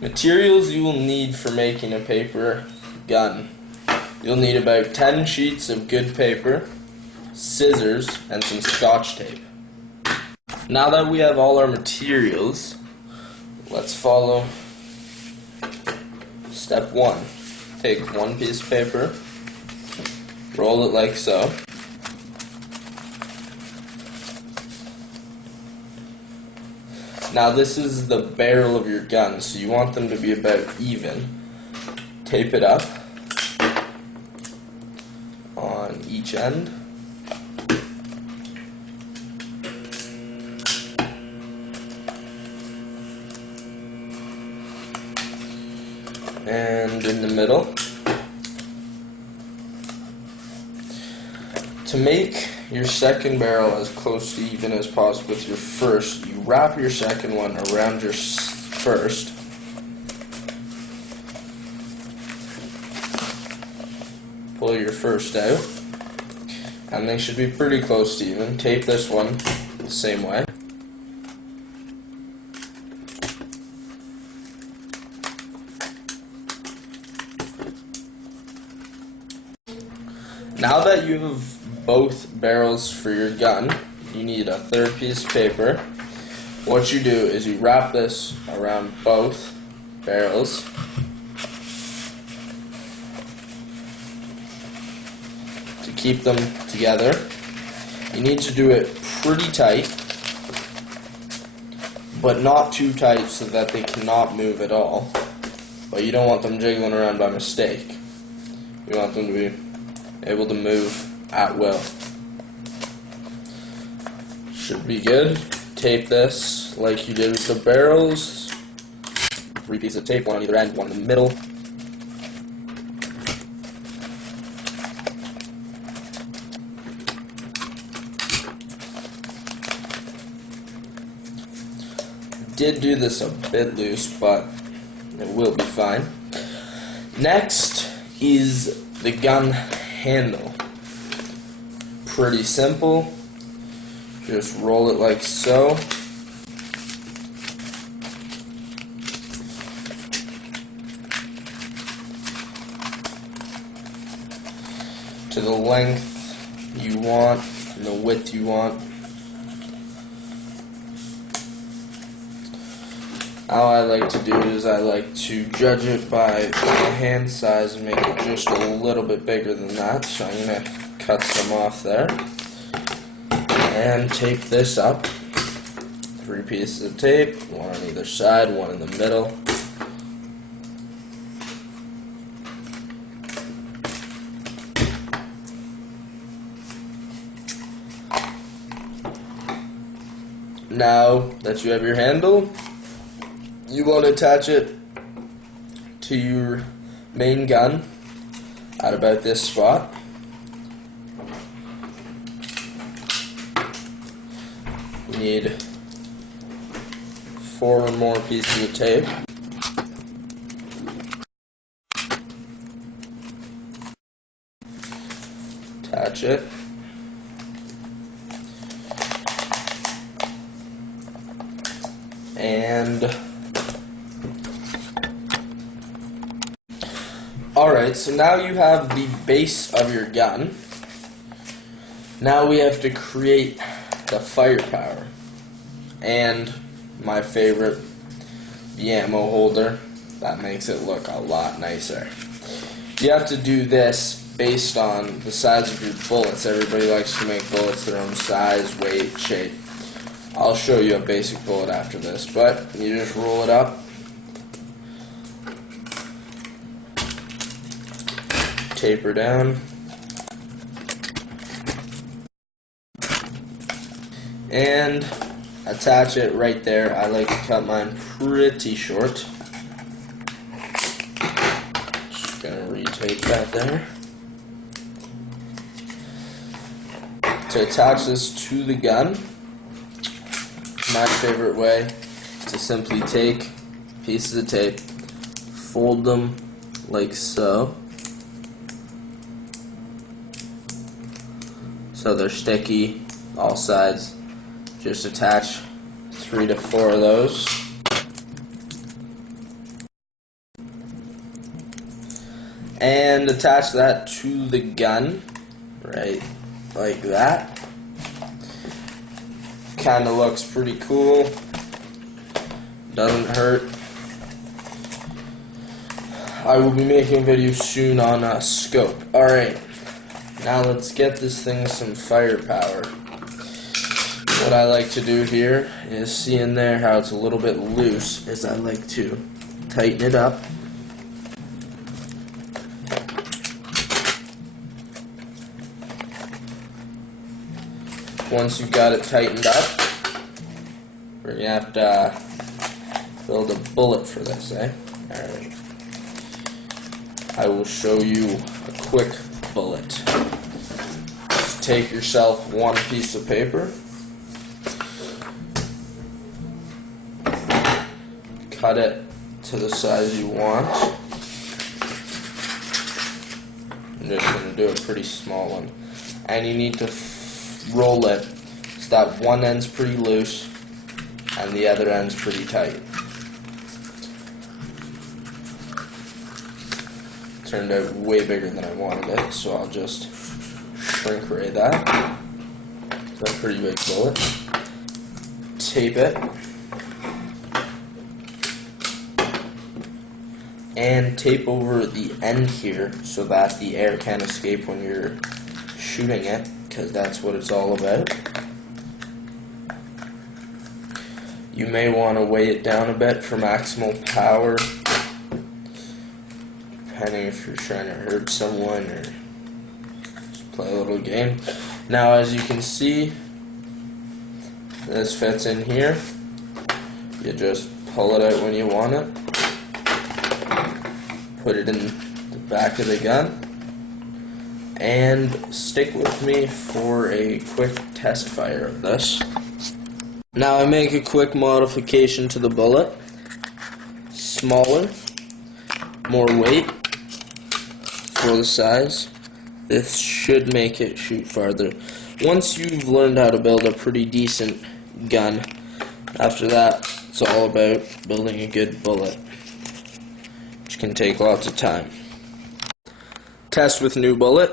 Materials you will need for making a paper gun. You'll need about 10 sheets of good paper, scissors, and some Scotch tape. Now that we have all our materials, let's follow step 1. Take one piece of paper, roll it like so. Now this is the barrel of your gun, so you want them to be about even. Tape it up on each end. And in the middle. To make your second barrel as close to even as possible with your first, you wrap your second one around your first. Pull your first out, and they should be pretty close to even. Tape this one the same way. Now that you have both barrels for your gun, you need a third piece of paper. What you do is you wrap this around both barrels. To keep them together. You need to do it pretty tight, but not too tight so that they cannot move at all. But you don't want them jiggling around by mistake. You want them to be able to move at will. Should be good. Tape this like you did with the barrels. 3 pieces of tape, one on either end, one in the middle. Did do this a bit loose, but it will be fine. Next is the gun handle. Pretty simple. Just roll it like so. To the length you want and the width you want. How I like to do it is I like to judge it by my hand size and make it just a little bit bigger than that. So I'm going to cut some off there. And tape this up. 3 pieces of tape, one on either side, one in the middle. Now that you have your handle, you want to attach it to your main gun at about this spot. You need 4 or more pieces of tape. Attach it. And alright, so now you have the base of your gun. Now we have to create the firepower. And my favorite, the ammo holder. That makes it look a lot nicer. You have to do this based on the size of your bullets. Everybody likes to make bullets their own size, weight, shape. I'll show you a basic bullet after this, but you just roll it up. Taper down. And attach it right there. I like to cut mine pretty short. Just gonna retape that there. To attach this to the gun, my favorite way is to simply take pieces of tape, fold them like so. So they're sticky, all sides. Just attach 3 to 4 of those. and attach that to the gun, right, like that. Kind of looks pretty cool. Doesn't hurt. I will be making a video soon on a scope. Alright, now let's get this thing some firepower. What I like to do here is, see in there how it's a little bit loose, is I like to tighten it up. Once you've got it tightened up, we're going to have to build a bullet for this, eh? Alright. I will show you a quick bullet. Just take yourself one piece of paper, cut it to the size you want. I'm just going to do a pretty small one. And you need to roll it so that one end's pretty loose and the other end's pretty tight. Turned out way bigger than I wanted it, so I'll just shrink ray that. That's a pretty big bullet. Tape it. And tape over the end here so that the air can't escape when you're shooting it, because that's what it's all about. You may want to weigh it down a bit for maximal power, depending if you're trying to hurt someone or just play a little game. Now, as you can see, this fits in here. You just pull it out when you want it, put it in the back of the gun, and stick with me for a quick test fire of this. Now I make a quick modification to the bullet. Smaller, more weight for the size. This should make it shoot farther. Once you've learned how to build a pretty decent gun, after that it's all about building a good bullet, which can take lots of time. Test with new bullet.